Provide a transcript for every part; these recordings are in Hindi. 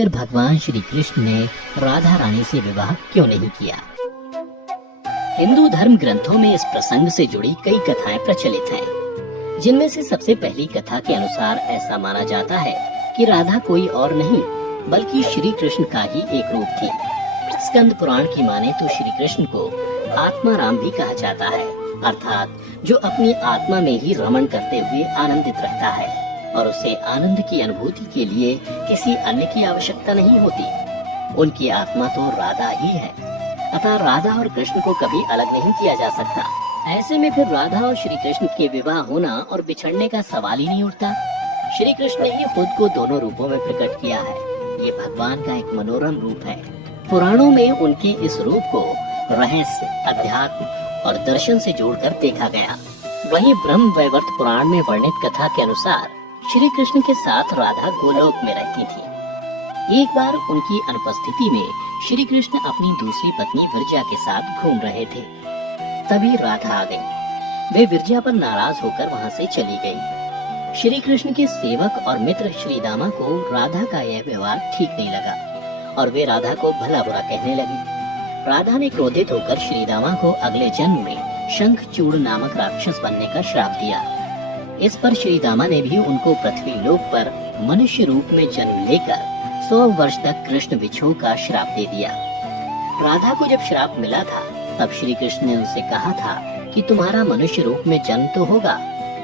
आखिर भगवान श्री कृष्ण ने राधा रानी से विवाह क्यों नहीं किया? हिंदू धर्म ग्रंथों में इस प्रसंग से जुड़ी कई कथाएं प्रचलित हैं, जिनमें से सबसे पहली कथा के अनुसार ऐसा माना जाता है कि राधा कोई और नहीं बल्कि श्री कृष्ण का ही एक रूप थी। स्कंद पुराण की माने तो श्री कृष्ण को आत्मा राम भी कहा जाता है, अर्थात जो अपनी आत्मा में ही रमण करते हुए आनंदित रहता है और उसे आनंद की अनुभूति के लिए किसी अन्य की आवश्यकता नहीं होती। उनकी आत्मा तो राधा ही है, अतः राधा और कृष्ण को कभी अलग नहीं किया जा सकता। ऐसे में फिर राधा और श्री कृष्ण के विवाह होना और बिछड़ने का सवाल ही नहीं उठता। श्री कृष्ण ने ही खुद को दोनों रूपों में प्रकट किया है। ये भगवान का एक मनोरम रूप है। पुराणों में उनके इस रूप को रहस्य, अध्यात्म और दर्शन से जोड़कर देखा गया। वहीं ब्रह्म वैवर्त पुराण में वर्णित कथा के अनुसार श्री कृष्ण के साथ राधा गोलोक में रहती थी। एक बार उनकी अनुपस्थिति में श्री कृष्ण अपनी दूसरी पत्नी विरजा के साथ घूम रहे थे। तभी राधा आ गई। वे विरजा पर नाराज होकर वहां से चली गई। श्री कृष्ण के सेवक और मित्र श्री दामा को राधा का यह व्यवहार ठीक नहीं लगा और वे राधा को भला बुरा कहने लगी। राधा ने क्रोधित होकर श्री दामा को अगले जन्म में शंखचूड़ नामक राक्षस बनने का श्राप दिया। इस पर श्री दामा ने भी उनको पृथ्वी लोक पर मनुष्य रूप में जन्म लेकर 100 वर्ष तक कृष्ण विछोह का श्राप दे दिया। राधा को जब श्राप मिला था तब श्री कृष्ण ने उनसे कहा था कि तुम्हारा मनुष्य रूप में जन्म तो होगा,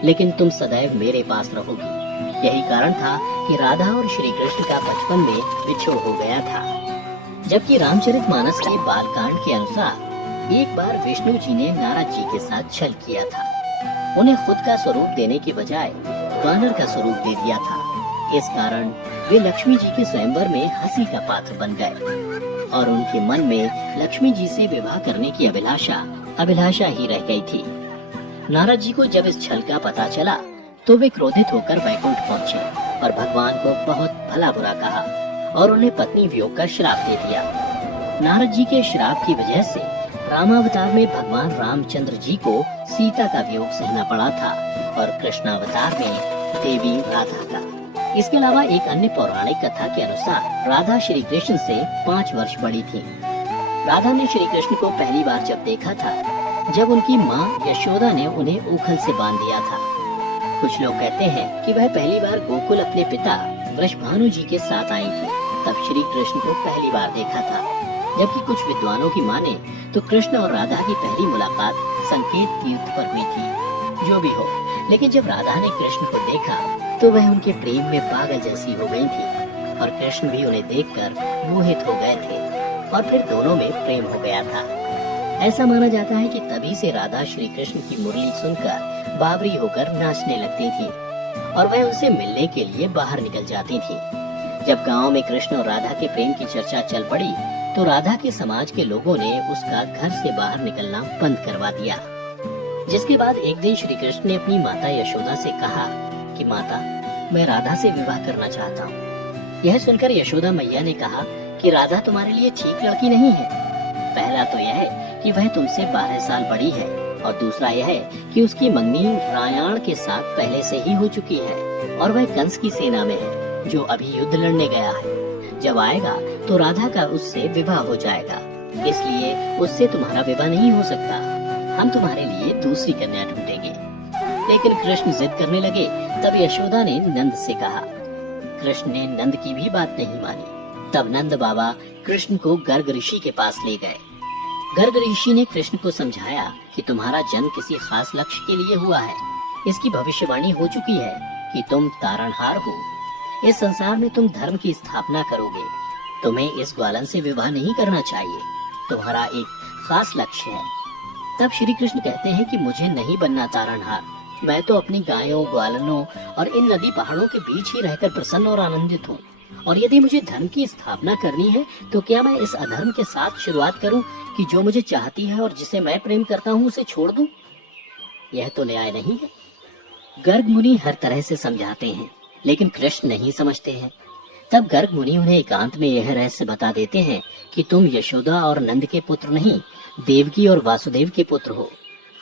लेकिन तुम सदैव मेरे पास रहोगी। यही कारण था कि राधा और श्री कृष्ण का बचपन में विछोह हो गया था। जबकि रामचरितमानस के बालकांड के अनुसार एक बार विष्णु जी ने नारद जी के साथ छल किया था। उन्हें खुद का स्वरूप देने के बजाय वानर का स्वरूप दे दिया था। इस कारण वे लक्ष्मी जी के स्वयंवर में हंसी का पात्र बन गए और उनके मन में लक्ष्मी जी से विवाह करने की अभिलाषा ही रह गई थी। नारद जी को जब इस छल का पता चला तो वे क्रोधित होकर वैकुंठ पहुँचे और भगवान को बहुत भला बुरा कहा और उन्हें पत्नी वियोग का श्राप दे दिया। नारद जी के श्राप की वजह से रामावतार में भगवान रामचंद्र जी को सीता का वियोग सहना पड़ा था और कृष्णावतार में देवी राधा का। इसके अलावा एक अन्य पौराणिक कथा के अनुसार राधा श्री कृष्ण से 5 वर्ष बड़ी थी। राधा ने श्री कृष्ण को पहली बार जब देखा था जब उनकी माँ यशोदा ने उन्हें ऊखल से बांध दिया था। कुछ लोग कहते हैं कि वह पहली बार गोकुल अपने पिता वृषभानु जी के साथ आई थी, तब श्री कृष्ण को पहली बार देखा था। जबकि कुछ विद्वानों की माने तो कृष्ण और राधा की पहली मुलाकात संकेत तीर्थ पर हुई थी। जो भी हो, लेकिन जब राधा ने कृष्ण को देखा तो वह उनके प्रेम में पागल जैसी हो गई थी और कृष्ण भी उन्हें देखकर मोहित हो गए थे और फिर दोनों में प्रेम हो गया था। ऐसा माना जाता है कि तभी से राधा श्री कृष्ण की मुरली सुनकर बावरी होकर नाचने लगती थी और वह उनसे मिलने के लिए बाहर निकल जाती थी। जब गांव में कृष्ण और राधा के प्रेम की चर्चा चल पड़ी तो राधा के समाज के लोगों ने उसका घर से बाहर निकलना बंद करवा दिया। जिसके बाद एक दिन श्री कृष्ण ने अपनी माता यशोदा से कहा कि माता, मैं राधा से विवाह करना चाहता हूँ। यह सुनकर यशोदा मैया ने कहा कि राधा तुम्हारे लिए ठीक लड़की नहीं है। पहला तो यह है कि वह तुमसे 12 साल बड़ी है और दूसरा यह है कि उसकी मंगनी रायाण के साथ पहले से ही हो चुकी है और वह कंस की सेना में है जो अभी युद्ध लड़ने गया है। जब आएगा तो राधा का उससे विवाह हो जाएगा, इसलिए उससे तुम्हारा विवाह नहीं हो सकता। हम तुम्हारे लिए दूसरी कन्या ढूंढेंगे। लेकिन कृष्ण जिद करने लगे। तब यशोदा ने नंद से कहा। कृष्ण ने नंद की भी बात नहीं मानी। तब नंद बाबा कृष्ण को गर्ग ऋषि के पास ले गए। गर्ग ऋषि ने कृष्ण को समझाया कि तुम्हारा जन्म किसी खास लक्ष्य के लिए हुआ है। इसकी भविष्यवाणी हो चुकी है कि तुम तारणहार हो। इस संसार में तुम धर्म की स्थापना करोगे। तुम्हें इस ग्वालन से विवाह नहीं करना चाहिए। तुम्हारा एक खास लक्ष्य है। तब श्री कृष्ण कहते हैं कि मुझे नहीं बनना तारणहार। मैं तो अपनी गायों, ग्वालनों और इन नदी पहाड़ों के बीच ही रहकर प्रसन्न और आनंदित हूँ। और यदि मुझे धर्म की स्थापना करनी है तो क्या मैं इस अधर्म के साथ शुरुआत करूं कि जो मुझे चाहती है और जिसे मैं प्रेम करता हूं उसे छोड़ दूं? यह तो न्याय नहीं है। गर्ग मुनि हर तरह से समझाते हैं लेकिन कृष्ण नहीं समझते हैं। तब गर्ग मुनि उन्हें एकांत में यह रहस्य बता देते हैं कि तुम यशोदा और नंद के पुत्र नहीं, देवकी और वासुदेव के पुत्र हो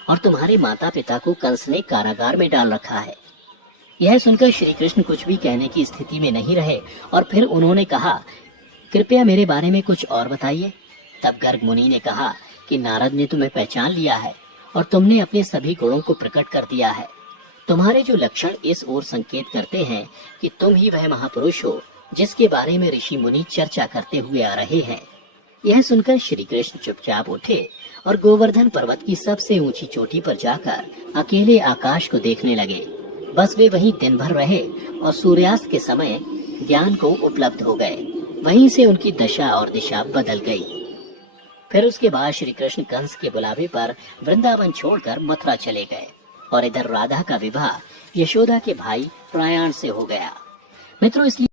और तुम्हारे माता पिता को कंस ने कारागार में डाल रखा है। यह सुनकर श्री कृष्ण कुछ भी कहने की स्थिति में नहीं रहे और फिर उन्होंने कहा कृपया मेरे बारे में कुछ और बताइए। तब गर्ग मुनि ने कहा कि नारद ने तुम्हें पहचान लिया है और तुमने अपने सभी गुणों को प्रकट कर दिया है। तुम्हारे जो लक्षण इस ओर संकेत करते हैं कि तुम ही वह महापुरुष हो जिसके बारे में ऋषि मुनि चर्चा करते हुए आ रहे हैं। यह सुनकर श्री कृष्ण चुपचाप उठे और गोवर्धन पर्वत की सबसे ऊंची चोटी पर जाकर अकेले आकाश को देखने लगे। बस वे वहीं दिन भर रहे और सूर्यास्त के समय ज्ञान को उपलब्ध हो गए। वहीं से उनकी दशा और दिशा बदल गई। फिर उसके बाद श्री कृष्ण कंस के बुलावे पर वृंदावन छोड़कर मथुरा चले गए और इधर राधा का विवाह यशोदा के भाई प्रयाण से हो गया। मित्रों, इसलिए